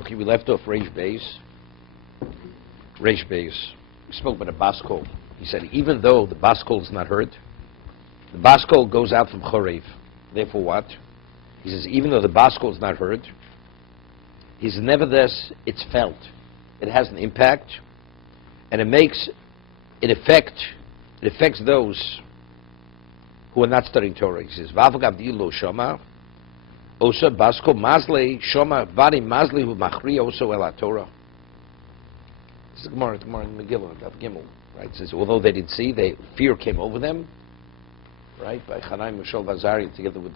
Okay, we left off Reish Beis. Reish Beis. We spoke about a baskol. He said, even though the baskol is not heard, the baskol goes out from Chorev. Therefore what? He says, even though the baskol is not heard, he says, nevertheless, it's felt. It has an impact, and it affects those who are not studying Torah. He says, Vavagavdilu Shoma, Osa Baskol Mazle Shoma Bari Mazle Hu Machri Oso El Torah. This is Gemara in Megillah, Daf Gimel. Right? It says, although they didn't see, fear came over them. Right? By Chanaim Mishol Vazari together with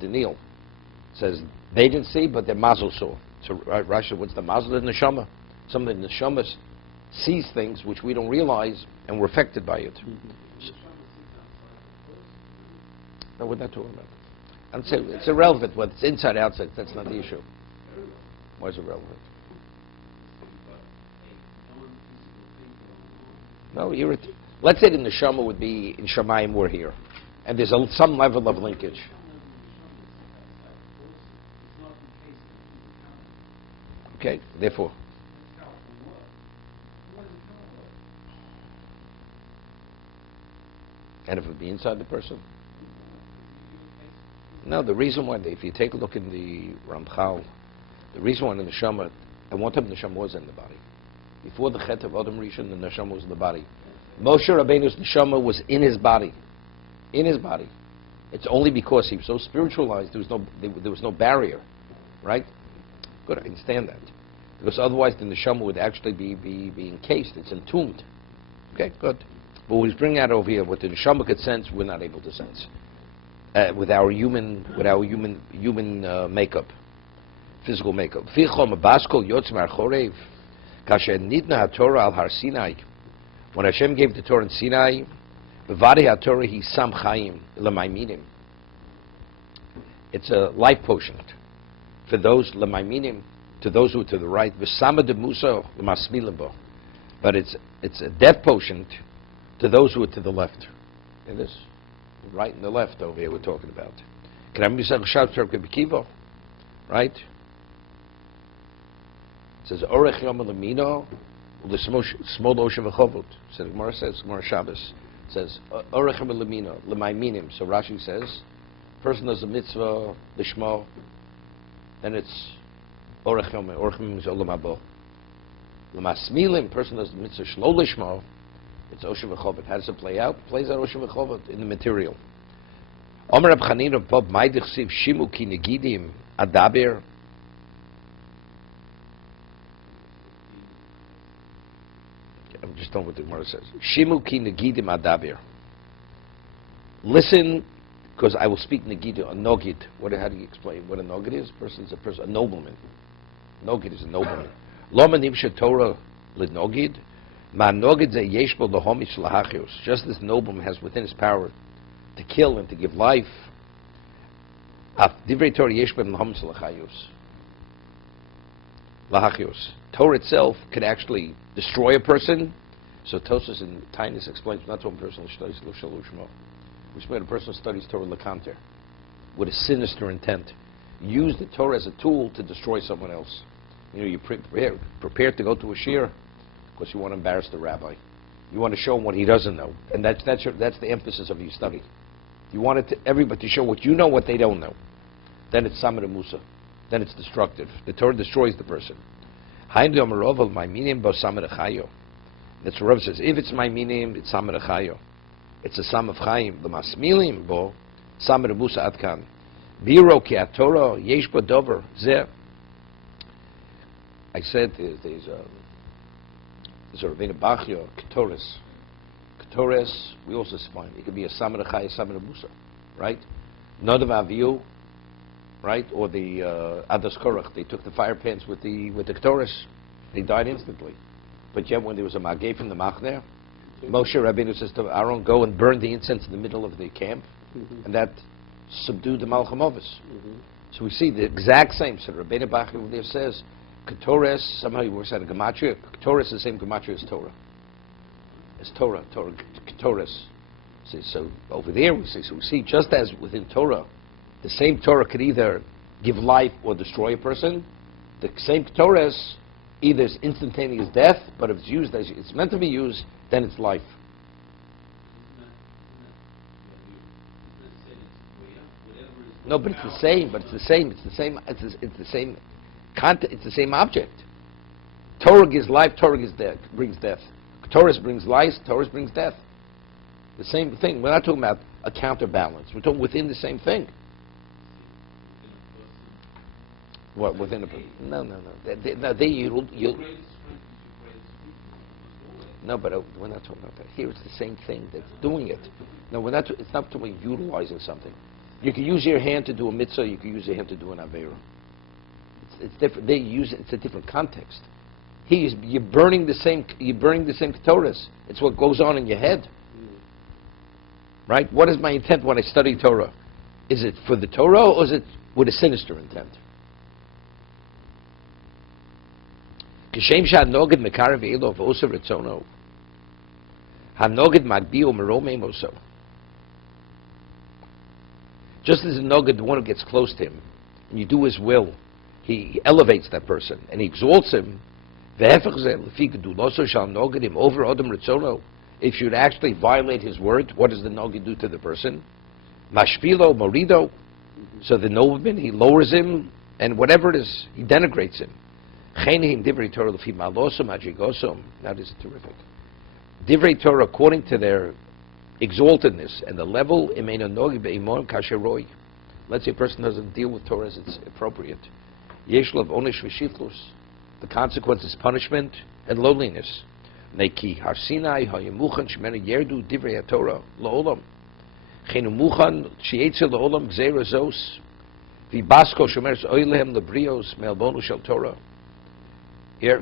Daniel. It says they didn't see, but their mazel saw. So Rashi, what's the mazel? The neshama. Some of the neshama sees things which we don't realize, and we're affected by it. No, we're not talking about it. I'd say it's irrelevant whether it's inside, outside. That's not the issue. Why is it relevant? No, let's say the neshama would be in Shamayim, we're here, and there's some level of linkage. Okay, therefore. And if it would be inside the person? No, the reason why, if you take a look in the Ramchal, the reason why the neshama, at one time the neshama was in the body. Before the Chet of Adam Rishon, the neshama was in the body. Moshe Rabbeinu's neshama was in his body. In his body. It's only because he was so spiritualized, there was no barrier. Right? Good, I understand that. Because otherwise the neshama would actually be encased. It's entombed. Okay, good. But what he's bringing out over here, what the neshama could sense, we're not able to sense. With our human makeup, physical makeup. When Hashem gave the Torah in Sinai, he sam chayim l'mayminim. It's a life potion for those l'mayminim, to those who are to the right. V'sama de musa l'masmilim bo. But it's a death potion to those who are to the left. It is. Right and the left over here we're talking about. Right? It says, Orech Yom Lamino, the small ocean of Chovot. So the Gemara says, Gemara Shabbos says, Orech Yom Lamino, L'mayminim. So Rashi says, person does a mitzvah, Lishmo, then it's Orech Yom, Orech Yom is Olam Habo. L'masmilim, person does the mitzvah, Shlo Lishmo, it's Oshem V'Chovot. How does it play out? It plays out Oshem V'Chovot in the material. Omer Rab Chanina Bob Maidich Shimu Ki Negidim Adaber. I'm just done what the Gemara says. Shimu Ki Negidim Adaber. Listen, because I will speak Negid, a Nogid. How do you explain what a Nogid is? A nobleman. Nogid is a nobleman. Lo Manim Shetorah L'Nogid. Just as nobleman has within his power to kill and to give life, Torah itself can actually destroy a person. So Tosas in Tainus explains not to a person who studies L'Shalushmo. We explain a person who studies Torah L'Kanter with a sinister intent. Use the Torah as a tool to destroy someone else. You're prepared to go to a shir because you want to embarrass the rabbi. You want to show him what he doesn't know. And that's the emphasis of your study. You want everybody to show what you know, what they don't know. Then it's Samar Musa. Then it's destructive. The Torah destroys the person. That's what Rav says. If it's my minim, it's Samar Chayo. It's a Sam of Chaim. The Masmilim bo Samar Musa Atkan. Biro ki Torah yesh bo dover zeh. I said there's a Ravina Bachya, Ketores. Ketores, we also find it could be a Samar Chai, Samar Musa, right? Nadav Aviu, right? Or the Adas Korach, they took the fire pans with the Ketores. They died instantly. But yet when there was a Mageh from the Machner, Moshe Rabbeinu says to Aaron, go and burn the incense in the middle of the camp, and that subdued the Malcham Avos. So we see the exact same. So Rabbeinu Bachya over there says, Ketores, somehow he works out a gematria. Ketores is the same gematria as Torah. As Torah, Ketores. So over there we see just as within Torah, the same Torah could either give life or destroy a person. The same Torahs, either is instantaneous death, but if it's used as it's meant to be used, then it's life. No, but it's the same. But it's the same. It's the same. It's the same content. It's the same object. Torah gives life. Torah gives death. Brings death. Torah brings life. Torah brings death. The same thing. We're not talking about a counterbalance. We're talking within the same thing. What within a? No. No, but we're not talking about that. Here it's the same thing that's doing it. No, we're not. It's not talking about utilizing something. You can use your hand to do a mitzvah. You can use your hand to do an avera. It's different. They use it. It's a different context. You're burning the same. You're burning the same Torahs. It's what goes on in your head, right? What is my intent when I study Torah? Is it for the Torah or is it with a sinister intent? Kishem sha'noged mekarev elov oser retzono. Hanoged magbio meromei moso. Just as a noged, the one who gets close to him, and you do his will, he elevates that person and he exalts him. If you would actually violate his word, what does the noged do to the person? Mashpilo morido. So the nobleman, he lowers him, and whatever it is, he denigrates him. That is terrific. Divrei Torah, according to their exaltedness and the level, let's say a person doesn't deal with Torah as it's appropriate. The consequence is punishment and lowliness. Here,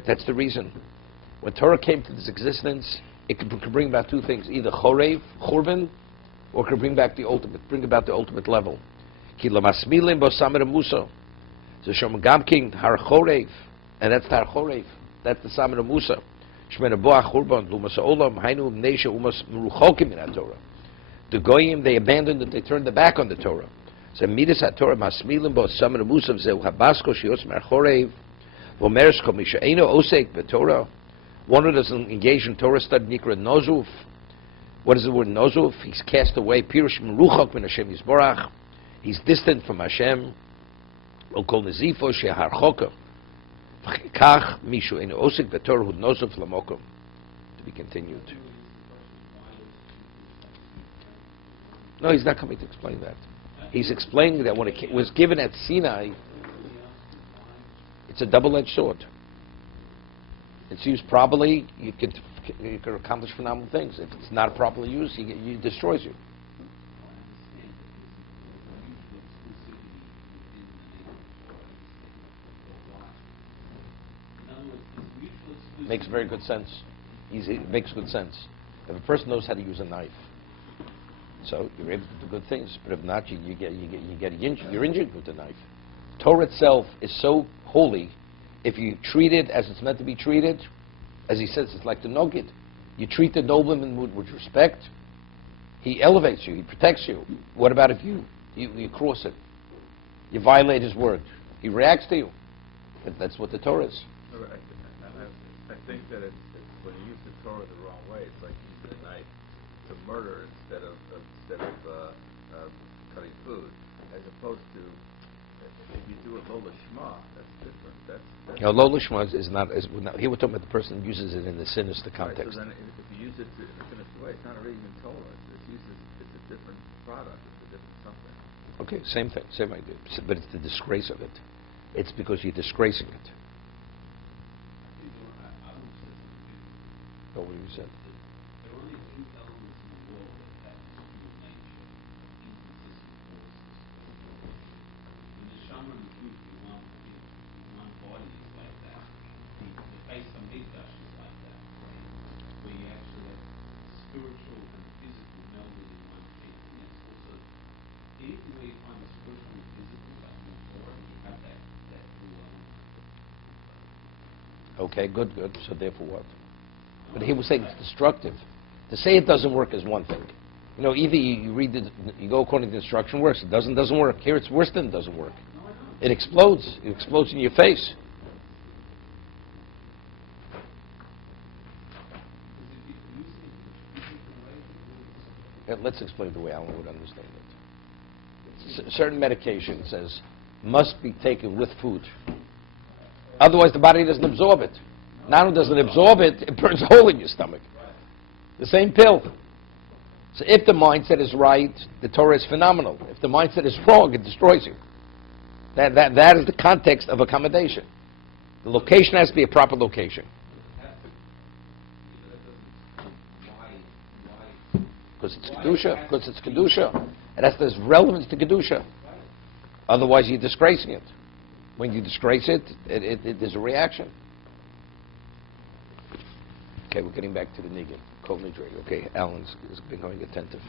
that's the reason. When Torah came to this existence, it could bring about two things: either chorev, churban, or could bring about the ultimate level. Ki lamasmilim bo samer musa. So shom gamking har chorev, and that's har chorev. That's the samer musa. Shmena bo churban lumas olam hainu nesha umas meruchokim in Torah. The goyim, they abandoned it. They turned their back on the Torah. So midas haTorah masmilim bo samer musa zeu habasko shios mer chorev v'omeres kol misha eino osek b'Torah. One who doesn't engage in Torah study, nikra nozuf. What is the word nozuf? He's cast away. Pirush meruchok min Hashem yisborach. He's distant from Hashem. We'll call nezifo shehar choka. Kach mishu eino osek b'Torah hu nozuf lamokom. To be continued. No, he's not coming to explain that. He's explaining that when it was given at Sinai, it's a double-edged sword. It's used properly, you could accomplish phenomenal things. If it's not properly used, it destroys you. Makes very good sense. It makes good sense. If a person knows how to use a knife, so you're able to do good things. But if not, you get injured. You're injured with the knife. Torah itself is so holy. If you treat it as it's meant to be treated, as he says, it's like the nogid. You treat the nobleman with respect. He elevates you. He protects you. What about if you cross it? You violate his word. He reacts to you. But that's what the Torah is. I think that it's when you use the Torah the wrong way, it's like using a knife to murder instead of cutting food, as opposed to if you do it Lola Shema, that's different. No, Lola Shema is not. Here we're talking about the person who uses it in the sinister context. Right, so then if you use it in a sinister way, it's not really even Torah. It's a different product. It's a different something. Okay, same thing, same idea. But it's the disgrace of it. It's because you're disgracing it. Oh, what you said? There are only two elements in the world that have dual nature, inconsistent forces. The neshama and the truth in one body is like that. The face of Mikdash is like that, where you actually have spiritual and physical melded in one thing. And it's also anything where you find the spiritual and physical, like in the Torah, you have that dual element. Okay, good. So therefore what? But he was saying it's destructive. To say it doesn't work is one thing. Either you read you go according to the instruction, works. It doesn't work. Here it's worse than it doesn't work. It explodes. It explodes in your face. Let's explain the way Alan would understand it. Certain medication says must be taken with food. Otherwise, the body doesn't absorb it. Not only does it absorb it, it burns a hole in your stomach. The same pill. So if the mindset is right, the Torah is phenomenal. If the mindset is wrong, it destroys you. That is the context of accommodation. The location has to be a proper location. Because it's Kedusha. Because it's Kedusha. And that's there's relevance to Kedusha. Otherwise, you're disgracing it. When you disgrace it, there's a reaction. Okay, we're getting back to the Nezikin. Okay, Alan's becoming attentive.